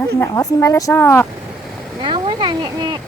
我是买了啥？我买了那那。